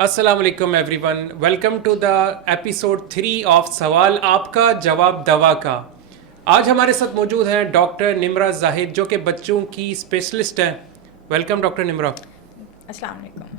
अस्सलाम वालेकुम everyone, welcome to the episode 3 of सवाल आपका जवाब दवा का। आज हमारे साथ मौजूद हैं डॉक्टर निम्रा जाहिद जो कि बच्चों की स्पेशलिस्ट हैं। Welcome doctor Nimra. अस्सलाम वालेकुम।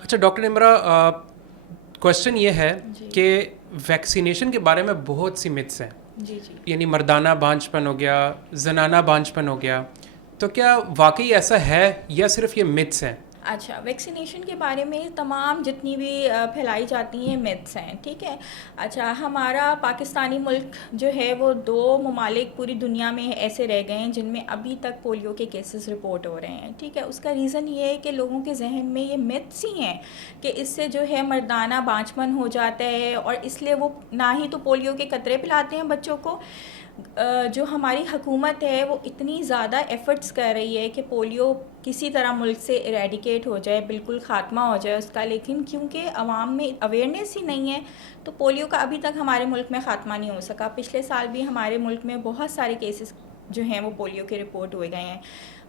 अच्छा डॉक्टर निम्रा, क्वेश्चन ये है जी। कि वैक्सीनेशन के बारे में बहुत सी मिथ्स हैं, जी जी। यानी मर्दाना बांझपन हो गया, जनाना बांझपन हो गया, तो क्या वाकई ऐसा है या सिर्फ ये मिथ्स हैं? अच्छा, वैक्सीनेशन के बारे में तमाम जितनी भी फैलाई जाती हैं मिथ्स हैं, ठीक है। अच्छा, हमारा पाकिस्तानी मुल्क जो है वो 2 ममालिक पूरी दुनिया में ऐसे रह गए हैं जिनमें अभी तक पोलियो के केसेस रिपोर्ट हो रहे हैं, ठीक है। उसका रीज़न ये है कि लोगों के जहन में ये मिथ्स ही हैं कि इससे जो है मर्दाना बांझपन हो जाता है और इसलिए वो ना ही तो पोलियो के कतरे पिलाते हैं बच्चों को। जो हमारी हुकूमत है वो इतनी ज़्यादा एफ़र्ट्स कर रही है कि पोलियो किसी तरह मुल्क से इरेडिकेट हो जाए, बिल्कुल ख़ात्मा हो जाए उसका, लेकिन क्योंकि आवाम में अवेयरनेस ही नहीं है तो पोलियो का अभी तक हमारे मुल्क में ख़ात्मा नहीं हो सका। पिछले साल भी हमारे मुल्क में बहुत सारे केसेस जो हैं वो पोलियो के रिपोर्ट हुए गए हैं।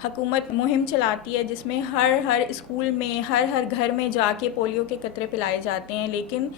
हुकूमत मुहिम चलाती है जिसमें हर स्कूल में हर घर में जाके पोलियो के कतरे पिलाए जाते हैं, लेकिन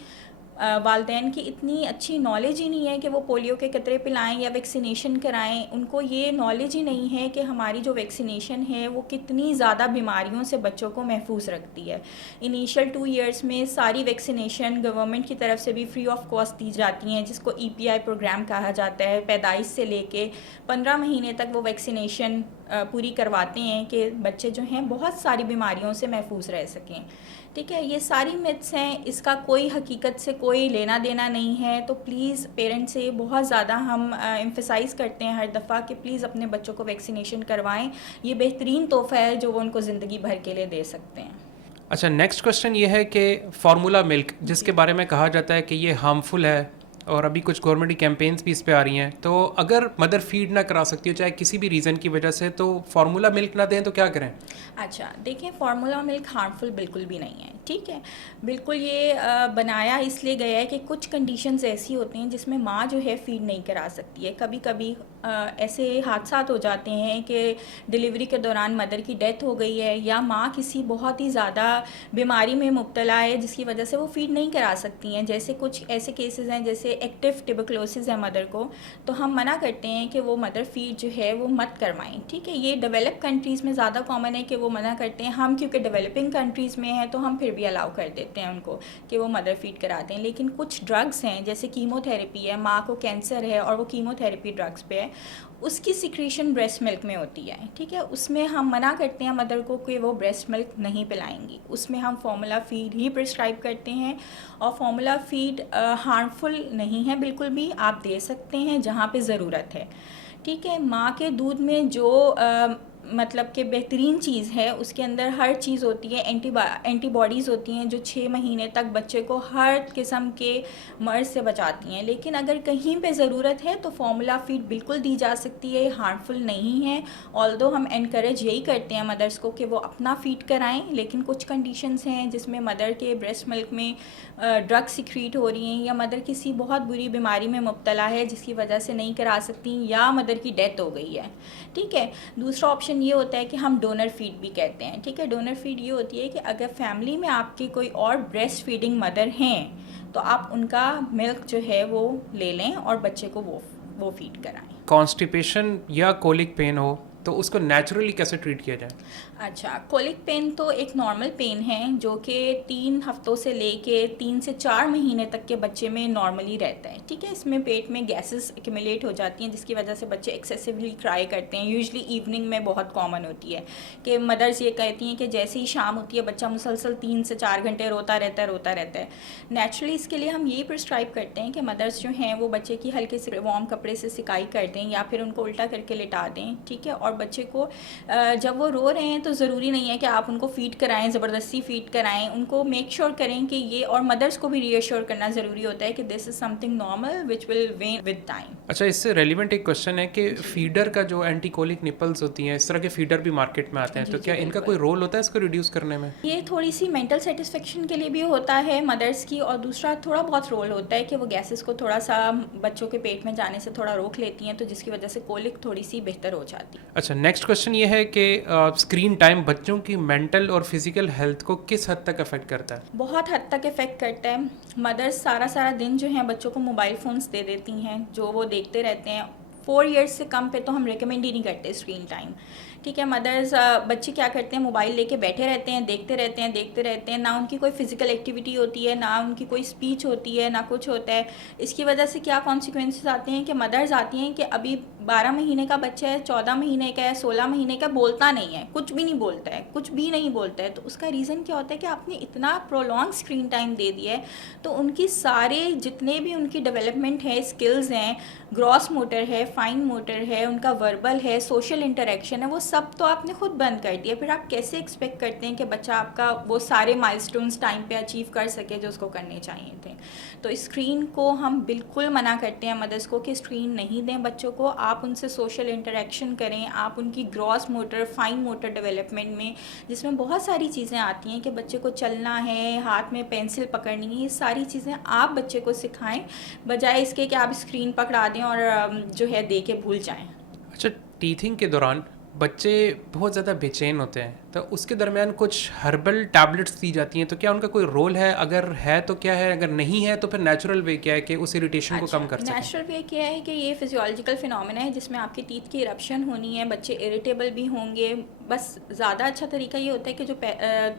वालदैन की इतनी अच्छी नॉलेज ही नहीं है कि वो पोलियो के कतरे पिलाएं या वैक्सीनेशन कराएं। उनको ये नॉलेज ही नहीं है कि हमारी जो वैक्सीनेशन है वो कितनी ज़्यादा बीमारियों से बच्चों को महफूज रखती है। इनिशियल 2 इयर्स में सारी वैक्सीनेशन गवर्नमेंट की तरफ से भी फ्री ऑफ कॉस्ट दी जाती हैं, जिसको EPI प्रोग्राम कहा जाता है। पैदाइश से लेके 15 महीने तक वो वैक्सीनेशन पूरी करवाते हैं कि बच्चे जो हैं बहुत सारी बीमारियों से महफूज रह सकें, ठीक है। ये सारी मिथ्स हैं, इसका कोई हकीकत से कोई लेना देना नहीं है। तो प्लीज़ पेरेंट्स से बहुत ज़्यादा हम एम्फसाइज़ करते हैं हर दफ़ा कि प्लीज़ अपने बच्चों को वैक्सीनेशन करवाएं। ये बेहतरीन तोहफ़ा है जो वो उनको ज़िंदगी भर के लिए दे सकते हैं। अच्छा, नेक्स्ट क्वेश्चन ये है कि फार्मूला मिल्क जिसके बारे में कहा जाता है कि ये हार्मफुल है और अभी कुछ गवर्नमेंट की कैंपेन्स भी इस पे आ रही हैं, तो अगर मदर फीड ना करा सकती हो चाहे किसी भी रीज़न की वजह से, तो फार्मूला मिल्क ना दें तो क्या करें? अच्छा, देखिए, फार्मूला मिल्क हार्मफुल बिल्कुल भी नहीं है, ठीक है। बिल्कुल ये बनाया इसलिए गया है कि कुछ कंडीशंस ऐसी होती हैं जिसमें माँ जो है फ़ीड नहीं करा सकती है। कभी कभी ऐसे हादसात हो जाते हैं कि डिलीवरी के दौरान मदर की डेथ हो गई है या माँ किसी बहुत ही ज़्यादा बीमारी में मुब्तला है जिसकी वजह से वो फ़ीड नहीं करा सकती हैं। जैसे कुछ ऐसे केसेस हैं जैसे एक्टिव ट्यूबरकुलोसिस है मदर को, तो हम मना करते हैं कि वो मदर फीड जो है वो मत करवाएं, ठीक है। ये डेवलप कंट्रीज़ में ज़्यादा कॉमन है कि वो मना करते हैं। हम क्योंकि डेवलपिंग कंट्रीज़ में हैं तो हम फिर भी अलाउ कर देते हैं उनको कि वो मदर फीड कराते हैं। लेकिन कुछ ड्रग्स हैं जैसे कीमोथेरेपी है, माँ को कैंसर है और वो कीमोथेरेपी ड्रग्स पे है, उसकी सिक्रीशन ब्रेस्ट मिल्क में होती है, ठीक है। उसमें हम मना करते हैं मदर को कि वो ब्रेस्ट मिल्क नहीं पिलाएंगी। उसमें हम फार्मूला फीड ही प्रिस्क्राइब करते हैं और फार्मूला फीड हार्मफुल नहीं है बिल्कुल भी, आप दे सकते हैं जहाँ पे ज़रूरत है, ठीक है। माँ के दूध में जो मतलब कि बेहतरीन चीज़ है उसके अंदर हर चीज़ होती है, एंटीबॉडीज़ होती हैं जो 6 महीने तक बच्चे को हर किस्म के मर्ज से बचाती हैं। लेकिन अगर कहीं पे ज़रूरत है तो फार्मूला फीड बिल्कुल दी जा सकती है, हार्मफुल नहीं है। ऑल्दो हम एनकरेज यही करते हैं मदर्स को कि वो अपना फीड कराएं, लेकिन कुछ कंडीशंस हैं जिसमें मदर के ब्रेस्ट मिल्क में ड्रग सिक्रीट हो रही हैं या मदर किसी बहुत बुरी बीमारी में मुब्तला है जिसकी वजह से नहीं करा सकती या मदर की डेथ हो गई है, ठीक है। दूसरा ऑप्शन ये होता है कि हम डोनर फीड भी कहते हैं, ठीक है। डोनर फीड ये होती है कि अगर फैमिली में आपकी कोई और ब्रेस्ट फीडिंग मदर हैं तो आप उनका मिल्क जो है वो ले लें और बच्चे को वो फीड कराएं। कॉन्स्टिपेशन या कोलिक पेन हो तो उसको नेचुरली कैसे ट्रीट किया जाए? अच्छा, कोलिक पेन तो एक नॉर्मल पेन है जो कि 3 हफ्तों से लेके 3 से 4 महीने तक के बच्चे में नॉर्मली रहता है, ठीक है। इसमें पेट में गैसेस एक्यूमुलेट हो जाती हैं जिसकी वजह से बच्चे एक्सेसिवली क्राई करते हैं। यूजुअली इवनिंग में बहुत कॉमन होती है कि मदर्स ये कहती हैं कि जैसे ही शाम होती है बच्चा मुसलसल 3 से 4 घंटे रोता रहता है। नेचुरली इसके लिए हम यही प्रिस्क्राइब करते हैं कि मदर्स जो हैं वो बच्चे की हल्के से वार्म कपड़े से सिकाई कर दें या फिर उनको उल्टा करके लिटा दें, ठीक है, और बच्चे को जब वो रो रहे हैं तो ज़रूरी नहीं है कि आप उनको फ़ीड कराएं, ज़बरदस्ती फ़ीड कराएं, उनको मेक श्योर करें कि ये, और मदर्स को भी रीअश्योर करना ज़रूरी होता है कि this is something normal which will when with time. अच्छा, इससे रेलिवेंट एक क्वेश्चन है कि फीडर का जो एंटीकोलिक निपल्स होती हैं, इस तरह के फीडर भी मार्केट में आते हैं, तो क्या इनका कोई रोल होता है इसको रिड्यूस करने में? ये थोड़ी सी मेंटल सेटिस्फेक्शन के लिए भी होता है मदर्स की, और दूसरा थोड़ा बहुत रोल होता है कि वो गैसेस को थोड़ा सा बच्चों के पेट में जाने से थोड़ा रोक लेती हैं, तो जिसकी वजह से कोलिक थोड़ी सी बेहतर हो जाती है। अच्छा, नेक्स्ट क्वेश्चन ये है कि स्क्रीन टाइम बच्चों की मेंटल और फिजिकल हेल्थ को किस हद तक अफेक्ट करता है? बहुत हद तक इफ़ेक्ट करता है। मदर्स सारा दिन जो है बच्चों को मोबाइल फ़ोन्स दे देती हैं, जो वो देखते रहते हैं। 4 ईयर्स से कम पे तो हम रिकमेंड ही नहीं करते स्क्रीन टाइम, ठीक है। मदर्स बच्चे क्या करते हैं, मोबाइल लेके बैठे रहते हैं, देखते रहते हैं, ना उनकी कोई फिजिकल एक्टिविटी होती है, ना उनकी कोई स्पीच होती है, ना कुछ होता है। इसकी वजह से क्या कॉन्सिक्वेंसेस आते हैं कि मदर्स आती हैं कि अभी 12 महीने का बच्चा है, 14 महीने का है, 16 महीने का, बोलता नहीं है, कुछ भी नहीं बोलता है। तो उसका रीज़न क्या होता है कि आपने इतना प्रोलॉन्ग स्क्रीन टाइम दे दिया है, तो उनकी सारे जितने भी उनकी डेवलपमेंट है, स्किल्स हैं, ग्रॉस मोटर है, फाइन मोटर है, उनका वर्बल है, सोशल इंटरेक्शन है, वो सब तो आपने खुद बंद कर दिया। फिर आप कैसे एक्सपेक्ट करते हैं कि बच्चा आपका वो सारे माइलस्टोन्स टाइम पे अचीव कर सके जो उसको करने चाहिए थे। तो स्क्रीन को हम बिल्कुल मना करते हैं मदर्स को कि स्क्रीन नहीं दें बच्चों को। आप उनसे सोशल इंटरेक्शन करें, आप उनकी gross motor, fine motor development में, जिसमें बहुत सारी चीज़ें आती हैं कि बच्चे को चलना है, हाथ में पेंसिल पकड़नी है, ये सारी चीज़ें आप बच्चे को सिखाएं, बजाय इसके कि आप स्क्रीन पकड़ा दें और जो है दे के भूल जाएं। अच्छा, टीथिंग के दौरान बच्चे बहुत ज़्यादा बेचैन होते हैं, तो उसके दरमियान कुछ हर्बल टैबलेट्स दी जाती हैं, तो क्या उनका कोई रोल है? अगर है तो क्या है, अगर नहीं है तो फिर नेचुरल वे क्या है कि उस इरिटेशन को कम कर सकें? नेचुरल वे क्या है कि ये फिजियोलॉजिकल फिनोमेना है जिसमें आपकी टीथ की इरप्शन होनी है, बच्चे इरिटेबल भी होंगे। बस ज़्यादा अच्छा तरीका ये होता है कि जो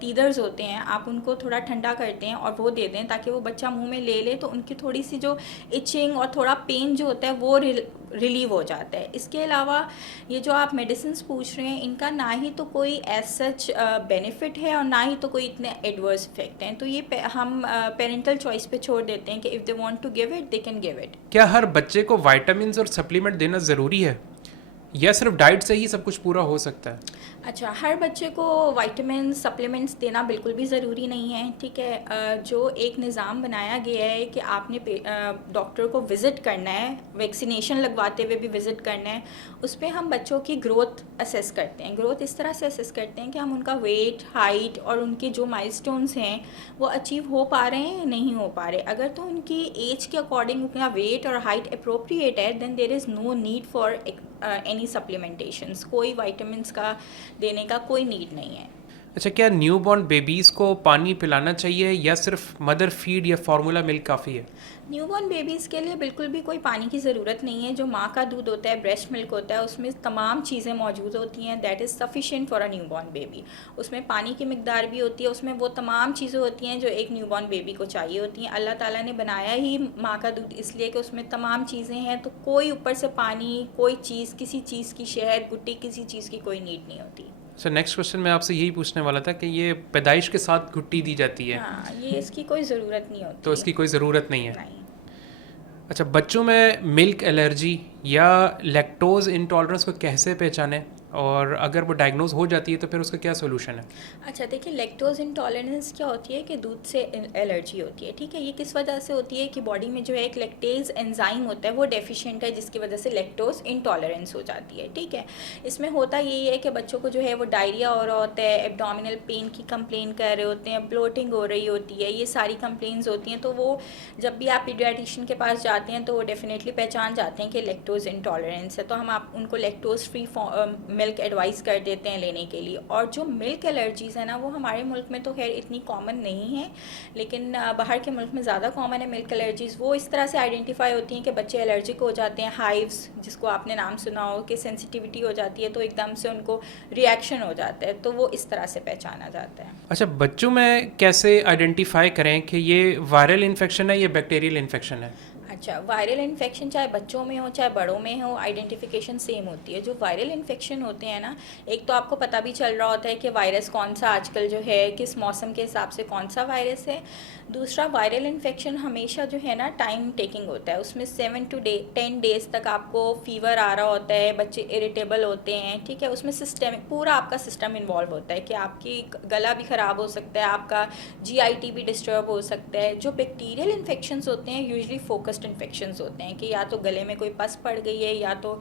टीदर्स होते हैं आप उनको थोड़ा ठंडा करते हैं और वो दे दें, ताकि वो बच्चा मुंह में ले ले तो उनकी थोड़ी सी जो इचिंग और थोड़ा पेन जो होता है वो रिलीव हो जाता है। इसके अलावा ये जो आप मेडिसिन पूछ रहे हैं, इनका ना ही तो कोई एज सच बेनिफिट है और ना ही तो कोई इतने एडवर्स इफेक्ट हैं, तो ये हम पेरेंटल चॉइस पे छोड़ देते हैं कि if they want to give it they can give it. क्या हर बच्चे को विटामिन्स और सप्लीमेंट देना ज़रूरी है, या सिर्फ डाइट से ही सब कुछ पूरा हो सकता है? अच्छा, हर बच्चे को विटामिन सप्लीमेंट्स देना बिल्कुल भी ज़रूरी नहीं है, ठीक है। जो एक निज़ाम बनाया गया है कि आपने डॉक्टर को विज़िट करना है, वैक्सीनेशन लगवाते हुए भी विज़िट करना है, उस पर हम बच्चों की ग्रोथ असेस करते हैं। ग्रोथ इस तरह से असेस करते हैं कि हम उनका वेट, हाइट और उनके जो माइलस्टोन्स हैं वो अचीव हो पा रहे हैं या नहीं हो पा रहे। अगर तो उनकी एज के अकॉर्डिंग उनका वेट और हाइट अप्रोप्रिएट है, then there is no need for any supplementations. कोई विटामिन्स का देने का कोई नीड नहीं है। अच्छा, क्या न्यूबॉर्न बेबीज़ को पानी पिलाना चाहिए या सिर्फ मदर फीड या फार्मूला मिल्क काफ़ी है? न्यूबॉर्न बेबीज़ के लिए बिल्कुल भी कोई पानी की ज़रूरत नहीं है। जो माँ का दूध होता है, ब्रेस्ट मिल्क होता है, उसमें तमाम चीज़ें मौजूद होती हैं, that is sufficient for a newborn baby. उसमें पानी की मिकदार भी होती है, उसमें वो तमाम चीज़ें होती हैं जो एक न्यूबॉर्न बेबी को चाहिए होती हैं। अल्लाह ताला ने बनाया ही माँ का दूध इसलिए कि उसमें तमाम चीज़ें हैं, तो कोई ऊपर से पानी, कोई चीज़, किसी चीज़ की शहद, गुट्टी, किसी चीज़ की कोई नीड नहीं होती। सर, नेक्स्ट क्वेश्चन मैं आपसे यही पूछने वाला था कि ये पैदाइश के साथ गुट्टी दी जाती है, हाँ, ये इसकी कोई ज़रूरत नहीं होती। तो इसकी कोई ज़रूरत नहीं है। नहीं। अच्छा, बच्चों में मिल्क एलर्जी या लैक्टोज इंटॉलरेंस को कैसे पहचानें, और अगर वो डायग्नोज हो जाती है तो फिर उसका क्या सोल्यूशन है? अच्छा, देखिए, लैक्टोज इंटॉलरेंस क्या होती है कि दूध से एलर्जी होती है, ठीक है। ये किस वजह से होती है कि बॉडी में जो है एक लैक्टेज एंजाइम होता है वो डेफिशिएंट है, जिसकी वजह से लैक्टोज इंटॉलरेंस हो जाती है, ठीक है। इसमें होता यही है कि बच्चों को जो है वो डायरिया हो रहा होता है, एब्डोमिनल पेन की कंप्लेन कर रहे होते हैं, ब्लोटिंग हो रही होती है, ये सारी कंप्लेंट्स होती हैं। तो वो जब भी आप पीडियाट्रिशियन के पास जाते हैं तो वो डेफिनेटली पहचान जाते हैं कि लैक्टोज इंटॉलरेंस है, तो हम आप उनको लैक्टोज फ्री मिल्क एडवाइस कर देते हैं लेने के लिए। और जो मिल्क एलर्जीज़ है ना, वो हमारे मुल्क में तो खैर इतनी कॉमन नहीं है, लेकिन बाहर के मुल्क में ज़्यादा कॉमन है मिल्क एलर्जीज़। वो इस तरह से आइडेंटिफाई होती हैं कि बच्चे एलर्जिक हो जाते हैं, हाइव्स, जिसको आपने नाम सुना हो, कि सेंसिटिविटी हो जाती है, तो एकदम से उनको रिएक्शन हो जाता है, तो वो इस तरह से पहचाना जाता है। अच्छा, बच्चों में कैसे आइडेंटिफाई करें कि ये वायरल इन्फेक्शन है या बैक्टीरियल इन्फेक्शन है? अच्छा, वायरल इन्फेक्शन चाहे बच्चों में हो चाहे बड़ों में हो, आइडेंटिफिकेशन सेम होती है। जो वायरल इन्फेक्शन होते हैं ना, एक तो आपको पता भी चल रहा होता है कि वायरस कौन सा आजकल जो है, किस मौसम के हिसाब से कौन सा वायरस है। दूसरा, वायरल इन्फेक्शन हमेशा जो है ना टाइम टेकिंग होता है, उसमें 7 to 10 डेज़ तक आपको फीवर आ रहा होता है, बच्चे इरिटेबल होते हैं, ठीक है। उसमें सिस्टम, पूरा आपका सिस्टम इन्वॉल्व होता है कि आपकी गला भी ख़राब हो सकता है, आपका GIT भी डिस्टर्ब हो सकता है। जो बैक्टीरियल इन्फेक्शंस होते हैं यूजुअली फोकस्ड इन्फेक्शंस होते हैं कि या तो गले में कोई पस पड़ गई है, या तो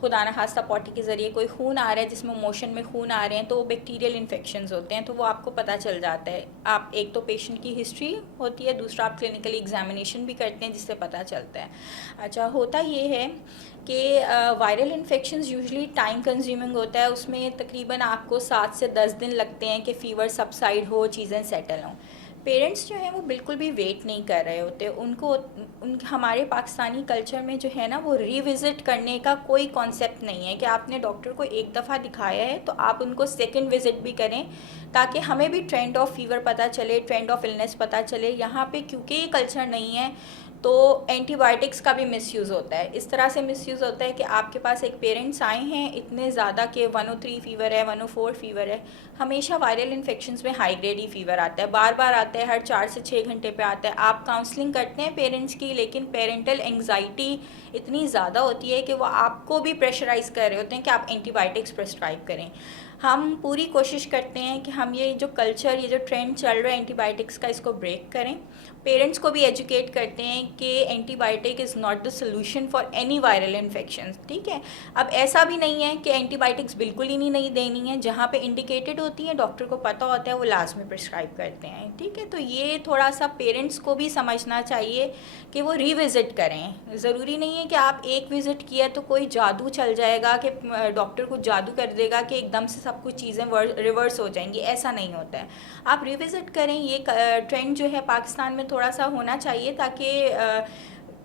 खुदा न खास्ता पॉटी के ज़रिए कोई खून आ रहा है, जिसमें मोशन में खून आ रहे हैं, तो वो बैक्टीरियल इन्फेक्शंस होते हैं। तो वो आपको पता चल जाता है। आप एक तो पेशेंट की हिस्ट्री होती है, दूसरा आप क्लिनिकली एग्जामिनेशन भी करते हैं जिससे पता चलता है। अच्छा, होता ये है कि viral infections usually time consuming होता है, उसमें तकरीबन आपको 7 से 10 दिन लगते हैं कि फ़ीवर सबसाइड हो, चीज़ें सेटल हों। पेरेंट्स जो हैं वो बिल्कुल भी वेट नहीं कर रहे होते, हमारे पाकिस्तानी कल्चर में जो है ना, वो रिविज़िट करने का कोई कॉन्सेप्ट नहीं है कि आपने डॉक्टर को एक दफ़ा दिखाया है तो आप उनको सेकंड विज़िट भी करें, ताकि हमें भी ट्रेंड ऑफ फीवर पता चले, ट्रेंड ऑफ इलनेस पता चले। यहाँ पे क्योंकि ये कल्चर नहीं है तो एंटीबायोटिक्स का भी मिसयूज़ होता है। इस तरह से मिसयूज़ होता है कि आपके पास एक पेरेंट्स आए हैं इतने ज़्यादा कि 103 फ़ीवर है, 104 फ़ीवर है। हमेशा वायरल इन्फेक्शंस में हाई ग्रेड ही फ़ीवर आता है, बार बार आता है, हर 4 से 6 घंटे पे आता है। आप काउंसलिंग करते हैं पेरेंट्स की, लेकिन पेरेंटल एंग्जाइटी इतनी ज़्यादा होती है कि वो आपको भी प्रेशराइज़ कर रहे होते हैं कि आप एंटीबायोटिक्स प्रेस्क्राइब करें। हम पूरी कोशिश करते हैं कि हम ये जो कल्चर, ये जो ट्रेंड चल रहा है एंटीबायोटिक्स का, इसको ब्रेक करें। पेरेंट्स को भी एजुकेट करते हैं कि antibiotic is not the solution for any viral infection, ठीक है। अब ऐसा भी नहीं है कि एंटीबायोटिक्स बिल्कुल ही नहीं देनी है, जहाँ पे इंडिकेटेड होती है, डॉक्टर को पता होता है, वो लास्ट में प्रिस्क्राइब करते हैं, ठीक है। तो ये थोड़ा सा पेरेंट्स को भी समझना चाहिए कि वो रिविज़िट करें। ज़रूरी नहीं है कि आप एक विज़िट किया तो कोई जादू चल जाएगा, कि डॉक्टर कुछ जादू कर देगा कि एकदम से सब कुछ चीज़ें रिवर्स हो जाएंगी, ऐसा नहीं होता है। आप रिविज़िट करें। ये ट्रेंड जो है पाकिस्तान में थोड़ा सा होना चाहिए, ताकि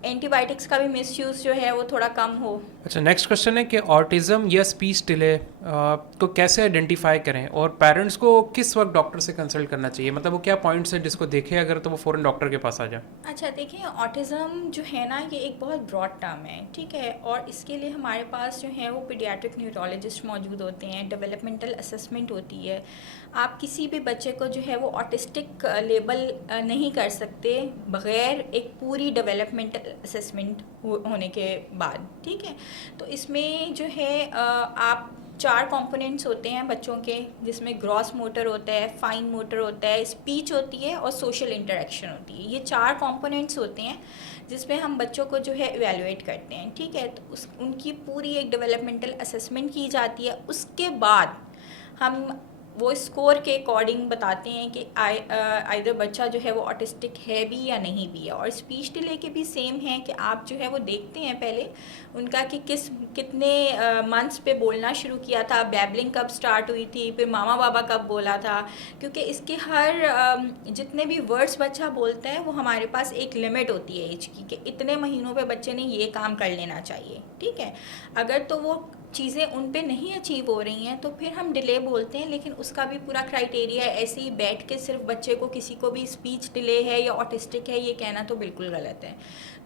एंटीबायोटिक्स का भी मिसयूज़ जो है वो थोड़ा कम हो। अच्छा, नेक्स्ट क्वेश्चन है कि ऑटिज़म या स्पीच डिले को कैसे आइडेंटिफाई करें, और पेरेंट्स को किस वक्त डॉक्टर से कंसल्ट करना चाहिए? मतलब वो क्या पॉइंट्स है जिसको देखे अगर तो वो फ़ौरन डॉक्टर के पास आ जाए? अच्छा, देखिए, ऑटिज़म जो है ना, ये एक बहुत ब्रॉड टर्म है, ठीक है। और इसके लिए हमारे पास जो है वो पीडियाट्रिक न्यूरोलॉजिस्ट मौजूद होते हैं, डेवलपमेंटल असेसमेंट होती है। आप किसी भी बच्चे को जो है वो ऑटिस्टिक लेबल नहीं कर सकते बग़ैर एक पूरी डेवलपमेंटल असेसमेंट होने के बाद, ठीक है। तो इसमें जो है आप 4 कंपोनेंट्स होते हैं बच्चों के, जिसमें ग्रॉस मोटर होता है, फाइन मोटर होता है, स्पीच होती है और सोशल इंटरेक्शन होती है। ये 4 कंपोनेंट्स होते हैं जिसमें हम बच्चों को जो है इवैल्यूएट करते हैं, ठीक है। तो उनकी पूरी एक डेवलपमेंटल असेसमेंट की जाती है। उसके बाद हम वो स्कोर के अकॉर्डिंग बताते हैं कि आइदर बच्चा जो है वो ऑटिस्टिक है भी या नहीं भी है। और स्पीच डिले के भी सेम है कि आप जो है वो देखते हैं पहले उनका कि कितने मंथ्स पे बोलना शुरू किया था, बैबलिंग कब स्टार्ट हुई थी, फिर मामा बाबा कब बोला था, क्योंकि इसके हर जितने भी वर्ड्स बच्चा बोलता है वो हमारे पास एक लिमिट होती है एज की, कि इतने महीनों पे बच्चे ने ये काम कर लेना चाहिए, ठीक है। अगर तो वो चीज़ें उन पे नहीं अचीव हो रही हैं तो फिर हम डिले बोलते हैं, लेकिन उसका भी पूरा क्राइटेरिया है। ऐसे ही बैठ के सिर्फ बच्चे को किसी को भी स्पीच डिले है या ऑटिस्टिक है ये कहना तो बिल्कुल गलत है।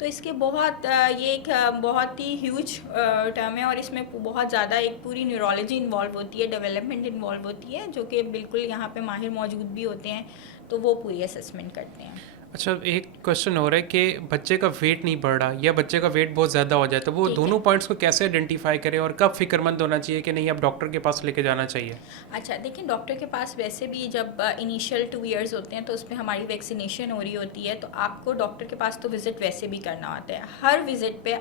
तो इसके ये एक बहुत ही ह्यूज टर्म है, और इसमें बहुत ज़्यादा एक पूरी न्यूरोलॉजी इन्वॉल्व होती है, डेवलपमेंट इन्वॉल्व होती है, जो कि बिल्कुल यहाँ पे माहिर मौजूद भी होते हैं, तो वो पूरी असेसमेंट करते हैं। अच्छा, एक क्वेश्चन हो रहा है कि बच्चे का वेट नहीं बढ़ रहा या बच्चे का वेट बहुत ज़्यादा हो जाए, तो वो दोनों पॉइंट्स को कैसे आइडेंटिफाई करें, और कब फिक्रमंद होना चाहिए कि नहीं अब डॉक्टर के पास लेके जाना चाहिए? अच्छा, देखिए, डॉक्टर के पास वैसे भी जब इनिशियल 2 ईयर्स होते हैं तो उसमें हमारी वैक्सीनेशन हो रही होती है, तो आपको डॉक्टर के पास तो विज़िट वैसे भी करना होता है। हर विज़िट पे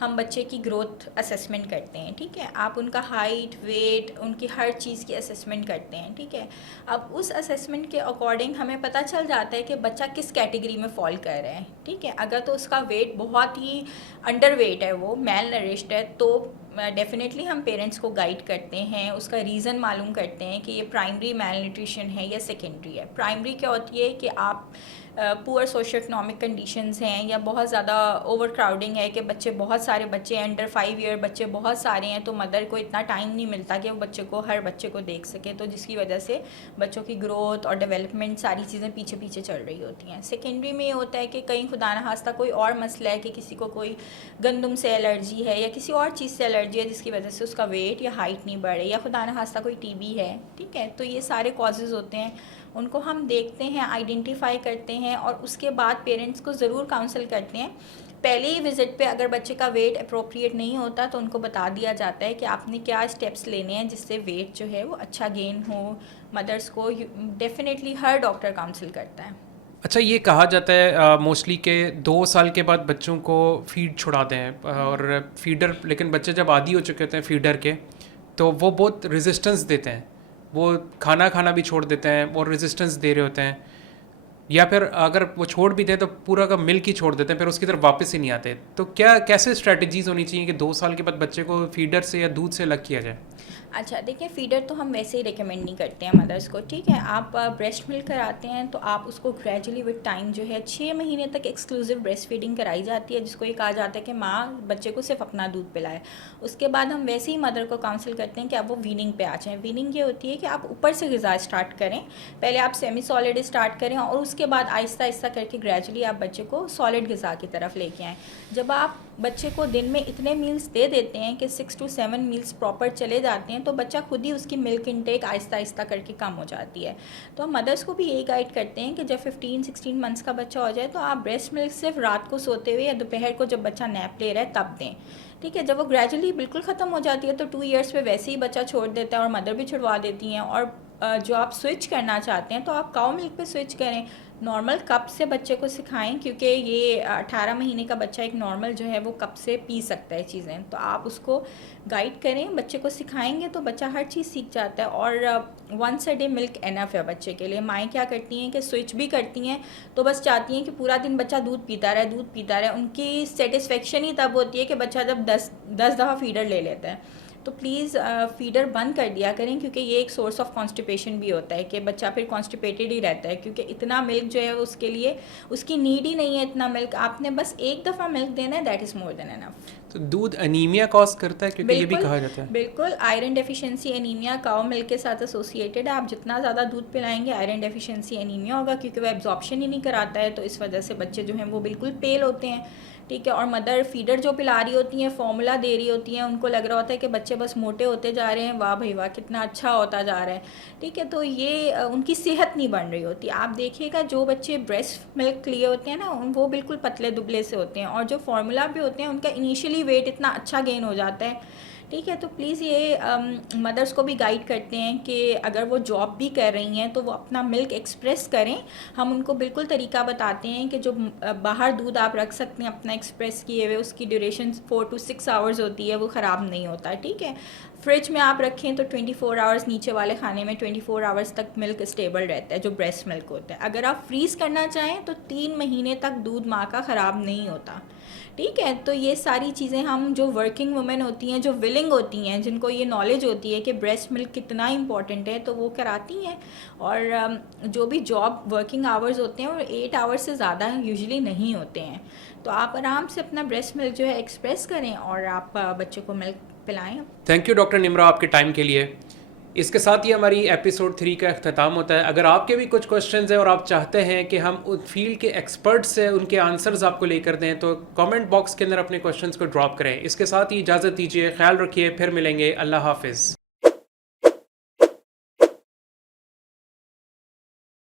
हम बच्चे की ग्रोथ असेसमेंट करते हैं, ठीक है। आप उनका हाइट, वेट, उनकी हर चीज़ की असेसमेंट करते हैं, ठीक है। अब उस असेसमेंट के अकॉर्डिंग हमें पता चल जाता है कि बच्चा किस कैटेगरी में फॉल कर रहा है, ठीक है। अगर तो उसका वेट बहुत ही अंडर वेट है, वो मेल नरिश्ड है, तो डेफिनेटली हम पेरेंट्स को गाइड करते हैं, उसका रीज़न मालूम करते हैं कि ये प्राइमरी मैल न्यूट्रिशन है या सेकेंडरी है। प्राइमरी क्या होती है कि आप पुअर सोशो इकनॉमिक कंडीशंस हैं या बहुत ज़्यादा ओवर क्राउडिंग है कि बच्चे, बहुत सारे बच्चे अंडर 5 ईयर बच्चे बहुत सारे हैं, तो मदर को इतना टाइम नहीं मिलता कि वो बच्चे को, हर बच्चे को देख सके, तो जिसकी वजह से बच्चों की ग्रोथ और डेवलपमेंट सारी चीज़ें पीछे पीछे चल रही होती हैं। सेकेंडरी में ये होता है कि कहीं खुदा न खास्ता कोई और मसला है कि किसी को कोई गंदम से एलर्जी है या किसी और चीज़ से एलर्जी है जिसकी वजह से उसका वेट या हाइट नहीं बढ़े, या खुदा न खास्ता कोई टीबी है, ठीक है। तो ये सारे कॉजेज़ होते हैं, उनको हम देखते हैं, आइडेंटिफाई करते हैं और उसके बाद पेरेंट्स को ज़रूर काउंसल करते हैं। पहले ही विज़िट पे अगर बच्चे का वेट अप्रोप्रिएट नहीं होता तो उनको बता दिया जाता है कि आपने क्या स्टेप्स लेने हैं जिससे वेट जो है वो अच्छा गेन हो। मदर्स को डेफिनेटली हर डॉक्टर काउंसल करता है। अच्छा, ये कहा जाता है मोस्टली कि 2 साल के बाद बच्चों को फीड छुड़ाते हैं और फीडर, लेकिन बच्चे जब आदी हो चुके होते हैं फीडर के तो वो बहुत रेजिस्टेंस देते हैं, वो खाना भी छोड़ देते हैं और रेजिस्टेंस दे रहे होते हैं, या फिर अगर वो छोड़ भी दें तो पूरा का मिल्क ही छोड़ देते हैं, फिर उसकी तरफ वापस ही नहीं आते। तो क्या कैसे स्ट्रैटेजीज़ होनी चाहिए कि 2 साल के बाद बच्चे को फीडर से या दूध से अलग किया जाए? अच्छा देखिए, फीडर तो हम वैसे ही रिकमेंड नहीं करते हैं मदर्स को, ठीक है। आप ब्रेस्ट मिल्क कराते हैं तो आप उसको ग्रेजुअली विद टाइम जो है 6 महीने तक एक्सक्लूसिव ब्रेस्ट फीडिंग कराई जाती है, जिसको ये कहा जाता है कि माँ बच्चे को सिर्फ अपना दूध पिलाए। उसके बाद हम वैसे ही मदर को काउंसिल करते हैं कि आप वो वीनिंग पे आ जाएँ। वीनिंग ये होती है कि आप ऊपर से ग़िज़ा स्टार्ट करें, पहले आप सेमी सॉलिड स्टार्ट करें और उसके बाद आहिस्ता आहिस्ता करके ग्रेजुअली आप बच्चे को सॉलिड ग़िज़ा की तरफ लेके आएँ। जब आप बच्चे को दिन में इतने मील्स दे देते हैं कि 6 to 7 मील्स प्रॉपर चले जाते हैं तो बच्चा खुद ही, उसकी मिल्क इनटेक आहिस्ता आहिस्ता करके कम हो जाती है। तो हम मदर्स को भी यही गाइड करते हैं कि जब 15-16 मंथ्स का बच्चा हो जाए तो आप ब्रेस्ट मिल्क सिर्फ रात को सोते हुए या दोपहर को जब बच्चा नैप ले रहा है तब दें, ठीक है। जब वो ग्रेजुअली बिल्कुल ख़त्म हो जाती है तो 2 ईयर्स पे वैसे ही बच्चा छोड़ देता है और मदर भी छुड़वा देती हैं। और जो आप स्विच करना चाहते हैं तो आप काऊ मिल्क पे स्विच करें, नॉर्मल कप से बच्चे को सिखाएं, क्योंकि ये 18 महीने का बच्चा एक नॉर्मल जो है वो कप से पी सकता है चीज़ें। तो आप उसको गाइड करें, बच्चे को सिखाएंगे तो बच्चा हर चीज़ सीख जाता है। और 1 डे मिल्क एनफ है बच्चे के लिए। माएँ क्या करती हैं कि स्विच भी करती हैं तो बस चाहती हैं कि पूरा दिन बच्चा दूध पीता रहे। उनकी सेटिस्फेक्शन ही तब होती है कि बच्चा जब 10 दफ़ा फीडर ले लेता है। तो प्लीज़ फीडर बंद कर दिया करें, क्योंकि ये एक सोर्स ऑफ कॉन्स्टिपेशन भी होता है कि बच्चा फिर कॉन्स्टिपेटेड ही रहता है, क्योंकि इतना मिल्क जो है उसके लिए, उसकी नीड ही नहीं है इतना मिल्क। आपने बस एक दफ़ा मिल्क देना है, that is more than enough. तो दूध अनीमिया कॉज करता है, क्योंकि ये भी कहा जाता है। बिल्कुल, आयरन डेफिशिएंसी एनीमिया काऊ मिल्क के साथ एसोसिएटेड है। आप जितना ज़्यादा दूध पिलाएंगे आयरन डेफिशिएंसी एनीमिया होगा, क्योंकि वह एब्जॉर्प्शन ही नहीं कराता है। तो इस वजह से बच्चे जो हैं वो बिल्कुल पेल होते हैं, ठीक है। और मदर फीडर जो पिला रही होती हैं, फॉर्मूला दे रही होती हैं, उनको लग रहा होता है कि बच्चे बस मोटे होते जा रहे हैं, वाह भाई वाह कितना अच्छा होता जा रहा है, ठीक है। तो ये उनकी सेहत नहीं बन रही होती। आप देखिएगा जो बच्चे ब्रेस्ट मिल्क लिए होते हैं ना, वो बिल्कुल पतले दुबले से होते हैं, और जो फार्मूला भी होते हैं उनका इनिशियली वेट इतना अच्छा गेन हो जाता है, ठीक है। तो प्लीज़ ये मदर्स को भी गाइड करते हैं कि अगर वो जॉब भी कर रही हैं तो वो अपना मिल्क एक्सप्रेस करें। हम उनको बिल्कुल तरीका बताते हैं कि जो बाहर दूध आप रख सकते हैं अपना एक्सप्रेस किए हुए, उसकी ड्यूरेशन 4 to 6 आवर्स होती है, वो ख़राब नहीं होता, ठीक है। फ्रिज में आप रखें तो 24 आवर्स, नीचे वाले खाने में 24 आवर्स तक मिल्क स्टेबल रहता है, जो ब्रेस्ट मिल्क होता है। अगर आप फ्रीज़ करना चाहें तो 3 महीने तक दूध माँ का ख़राब नहीं होता, ठीक है। तो ये सारी चीज़ें हम, जो वर्किंग वुमेन होती हैं, जो विलिंग होती हैं, जिनको ये नॉलेज होती है कि ब्रेस्ट मिल्क कितना इंपॉर्टेंट है, तो वो कराती हैं। और जो भी जॉब वर्किंग आवर्स होते हैं वो 8 आवर्स से ज़्यादा यूजुअली नहीं होते हैं। तो आप आराम से अपना ब्रेस्ट मिल्क जो है एक्सप्रेस करें और आप बच्चे को मिल्क पिलाएं। थैंक यू डॉक्टर निम्रा आपके टाइम के लिए। इसके साथ ही हमारी एपिसोड 3 का अख्ताम होता है। अगर आपके भी कुछ क्वेश्चंस हैं और आप चाहते हैं कि हम उस फील्ड के एक्सपर्ट्स से उनके आंसर्स आपको लेकर दें तो कमेंट बॉक्स के अंदर अपने क्वेश्चंस को ड्रॉप करें। इसके साथ ही इजाज़त दीजिए, ख्याल रखिए, फिर मिलेंगे। अल्लाह हाफिज़।